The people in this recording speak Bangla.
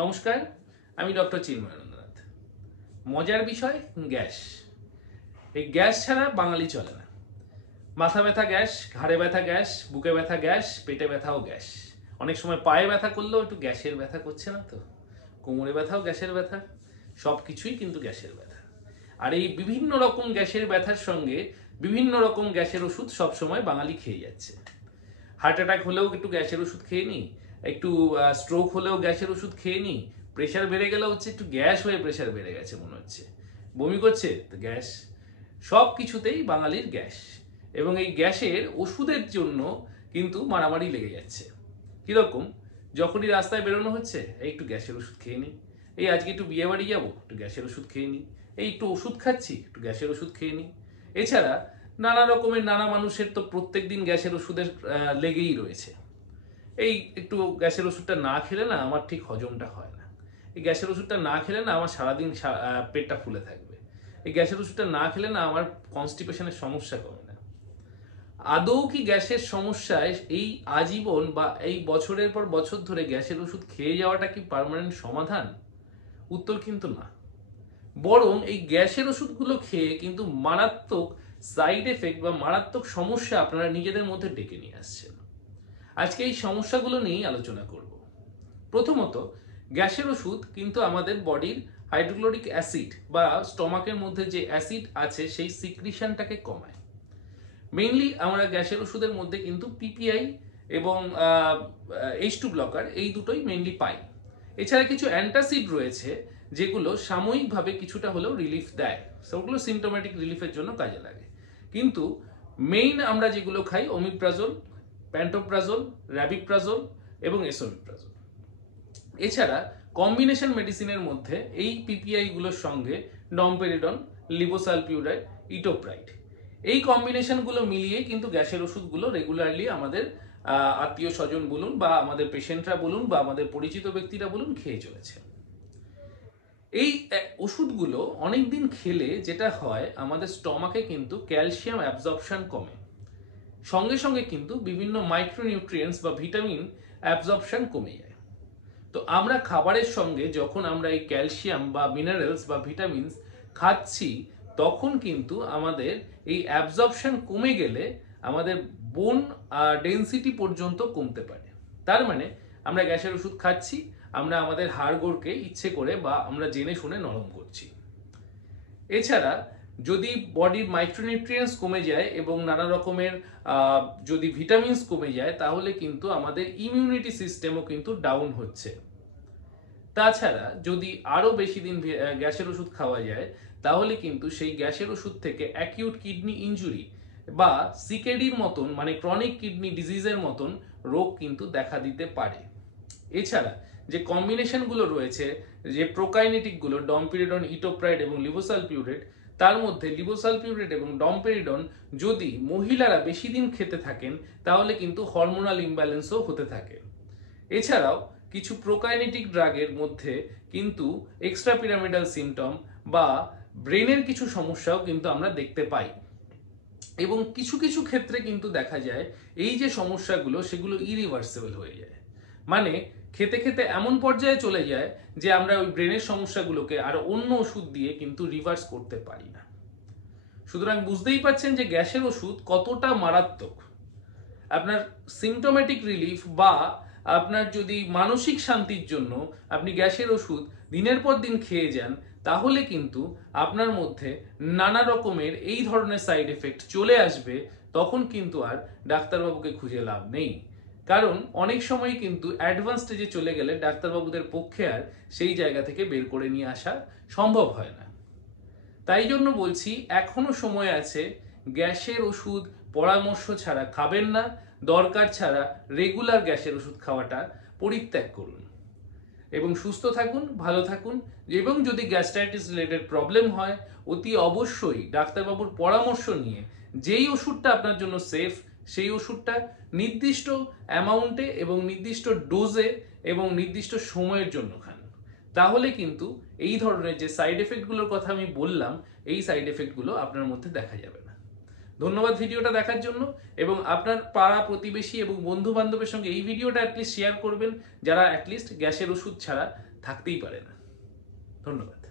নমস্কার, আমি ডক্টর চিন্ময়ানন্দনাথ। মজার বিষয় গ্যাস। এই গ্যাস ছাড়া বাঙালি চলে না। মাথা ব্যথা গ্যাস, ঘাড়ে ব্যথা গ্যাস, বুকে ব্যথা গ্যাস, পেটে ব্যথাও গ্যাস। অনেক সময় পায়ে ব্যথা করলেও একটু গ্যাসের ব্যথা করছে না তো? কোমরে ব্যথাও গ্যাসের ব্যথা। সব কিছুই কিন্তু গ্যাসের ব্যথা। আর এই বিভিন্ন রকম গ্যাসের ব্যথার সঙ্গে বিভিন্ন রকম গ্যাসের ওষুধ সবসময় বাঙালি খেয়ে যাচ্ছে। হার্ট অ্যাটাক হলেও একটু গ্যাসের ওষুধ খেয়ে নিই, একটু স্ট্রোক হলেও গ্যাসের ওষুধ খেয়ে নিই, প্রেশার বেড়ে গেলেও হচ্ছে একটু গ্যাস হয়ে প্রেশার বেড়ে গেছে মনে হচ্ছে, বমি করছে তো গ্যাস। সব কিছুতেই বাঙালির গ্যাস। এবং এই গ্যাসের ওষুধের জন্য কিন্তু মারামারি লেগে যাচ্ছে। কিরকম? যখনই রাস্তায় বেরোনো হচ্ছে, এই একটু গ্যাসের ওষুধ খেয়ে নিই, এই আজকে একটু বিয়ে বাড়ি যাবো, একটু গ্যাসের ওষুধ খেয়ে নিই, এই একটু ওষুধ খাচ্ছি, একটু গ্যাসের ওষুধ খেয়ে নিই। এছাড়া নানা রকমের নানা মানুষের তো প্রত্যেক দিন গ্যাসের ওষুধের লেগেই রয়েছে। এই একটু গ্যাসের ওষুধটা না খেলে না আমার ঠিক হজমটা হয় না, এই গ্যাসের ওষুধটা না খেলে না আমার সারাদিন পেটটা ফুলে থাকবে, এই গ্যাসের ওষুধটা না খেলে না আমার কনস্টিপেশনের সমস্যা কমে না। আদৌ কি গ্যাসের সমস্যায় এই আজীবন বা এই বছরের পর বছর ধরে গ্যাসের ওষুধ খেয়ে যাওয়াটা কি পার্মানেন্ট সমাধান? উত্তর কিন্তু না। বরং এই গ্যাসের ওষুধগুলো খেয়ে কিন্তু মারাত্মক সাইড এফেক্ট বা মারাত্মক সমস্যা আপনারা নিজেদের মধ্যে ডেকে নিয়ে আসছেন। আজকে এই সমস্যাগুলো নিয়েই আলোচনা করব। প্রথমত, গ্যাসের ওষুধ কিন্তু আমাদের বডির হাইড্রোক্লোরিক অ্যাসিড বা স্টমাকের মধ্যে যে অ্যাসিড আছে সেই সিক্রিশনটাকে কমায়। মেইনলি আমরা গ্যাসের ওষুধের মধ্যে কিন্তু পিপিআই এবং H2 ব্লকার এই দুটোই মেইনলি পাই। এছাড়া কিছু অ্যান্টাসিড রয়েছে যেগুলো সাময়িকভাবে কিছুটা হলেও রিলিফ দেয়, সেগুলো সিমটোম্যাটিক রিলিফের জন্য কাজে লাগে। কিন্তু মেইন আমরা যেগুলো খাই ওমিপ্রাজোল, প্যান্টোপ্রাজোল, র্যাবিপ্রাজোল এবং এসোমিপ্রাজোল। এছাড়া কম্বিনেশন মেডিসিনের মধ্যে এই পিপিআই গুলোর সঙ্গে ডমপেরিডন, লিবোসালপিউরাইড, ইটোপ্রাইড, এই কম্বিনেশনগুলো মিলিয়ে কিন্তু গ্যাসের ওষুধগুলো রেগুলারলি আমাদের আত্মীয় স্বজন বলুন বা আমাদের পেশেন্টরা বলুন বা আমাদের পরিচিত ব্যক্তিরা বলুন খেয়ে চলেছে। এই ওষুধগুলো অনেকদিন খেলে যেটা হয়, আমাদের স্টমাকে কিন্তু ক্যালসিয়াম অ্যাবজর্পশন কমে, সঙ্গে সঙ্গে কিন্তু বিভিন্ন মাইক্রোনিউট্রিয়েন্টস বা ভিটামিন অ্যাবজর্পশন কমে যায়। তো আমরা খাবারের সঙ্গে যখন আমরা এই ক্যালসিয়াম বা মিনারেলস বা ভিটামিনস খাচ্ছি, তখন কিন্তু আমাদের এই অ্যাবজর্পশন কমে গেলে আমাদের বোন ডেনসিটি পর্যন্ত কমতে পারে। তার মানে আমরা গ্যাসের ওষুধ খাচ্ছি, আমরা আমাদের হাড়গোড়কে ইচ্ছে করে বা আমরা জেনে শুনে নরম করছি। এছাড়া যদি বডির মাইক্রোনিউট্রিয়েন্টস কমে যায় এবং নানা রকমের যদি ভিটামিনস কমে যায়, তাহলে কিন্তু আমাদের ইমিউনিটি সিস্টেমও কিন্তু ডাউন হচ্ছে। তাছাড়া যদি আরো বেশি দিন গ্যাসের ওষুধ খাওয়া যায়, তাহলে কিন্তু সেই গ্যাসের ওষুধ থেকে অ্যাকিউট কিডনি ইনজুরি বা সিকেডির মতন মানে ক্রনিক কিডনি ডিজিজের মতন রোগ কিন্তু দেখা দিতে পারে। এছাড়া যে কম্বিনেশনগুলো রয়েছে, যে প্রোকাইনেটিকগুলো ডমপেরিডন, ইটোপ্রাইড এবং লিবোসালপিউরেট, তার মধ্যে লিবোসালপিউরেট এবং ডমপেরিডন যদি মহিলারা বেশি দিন খেতে থাকেন, তাহলে কিন্তু হরমোনাল ইমব্যালেন্সও হতে থাকে। এছাড়াও কিছু প্রোকাইনেটিক ড্রাগের মধ্যে কিন্তু এক্সট্রা পিরামিডাল সিমটম বা ব্রেনের কিছু সমস্যাও কিন্তু আমরা দেখতে পাই। এবং কিছু কিছু ক্ষেত্রে কিন্তু দেখা যায় এই যে সমস্যাগুলো সেগুলো ইরিভার্সেবল হয়ে যায়, মানে খেতে খেতে এমন পর্যায়ে চলে যায় যে আমরা ওই ব্রেনের সমস্যাগুলোকে আর অন্য ওষুধ দিয়ে কিন্তু রিভার্স করতে পারি না। সুতরাং বুঝতেই পারছেন যে গ্যাসের ওষুধ কতটা মারাত্মক। আপনার সিমটোম্যাটিক রিলিফ বা আপনার যদি মানসিক শান্তির জন্য আপনি গ্যাসের ওষুধ দিনের পর দিন খেয়ে যান, তাহলে কিন্তু আপনার মধ্যে নানা রকমের এই ধরনের সাইড এফেক্ট চলে আসবে। তখন কিন্তু আর ডাক্তারবাবুকে খুঁজে লাভ নেই, কারণ অনেক সময় কিন্তু অ্যাডভান্স স্টেজে চলে গেলে ডাক্তারবাবুদের পক্ষে আর সেই জায়গা থেকে বের করে নিয়ে আসা সম্ভব হয় না। তাই জন্য বলছি, এখনো সময় আছে। গ্যাসের ওষুধ পরামর্শ ছাড়া খাবেন না, দরকার ছাড়া রেগুলার গ্যাসের ওষুধ খাওয়াটা পরিত্যাগ করুন এবং সুস্থ থাকুন, ভালো থাকুন। এবং যদি গ্যাস্ট্রাইটিস রিলেটেড প্রবলেম হয়, অতি অবশ্যই ডাক্তারবাবুর পরামর্শ নিয়ে যেই ওষুধটা আপনার জন্য সেফ, সেই ওষুধটা নির্দিষ্ট অ্যামাউন্টে এবং নির্দিষ্ট ডোজে এবং নির্দিষ্ট সময়ের জন্য খান। তাহলে কিন্তু এই ধরনের যে সাইড এফেক্টগুলোর কথা আমি বললাম, এই সাইড এফেক্টগুলো আপনার মধ্যে দেখা যাবে না। ধন্যবাদ ভিডিওটা দেখার জন্য, এবং আপনার পাড়া প্রতিবেশী এবং বন্ধু বান্ধবের সঙ্গে এই ভিডিওটা অ্যাটলিস্ট শেয়ার করবেন যারা অ্যাটলিস্ট গ্যাসের ওষুধ ছাড়া থাকতেই পারে না। ধন্যবাদ।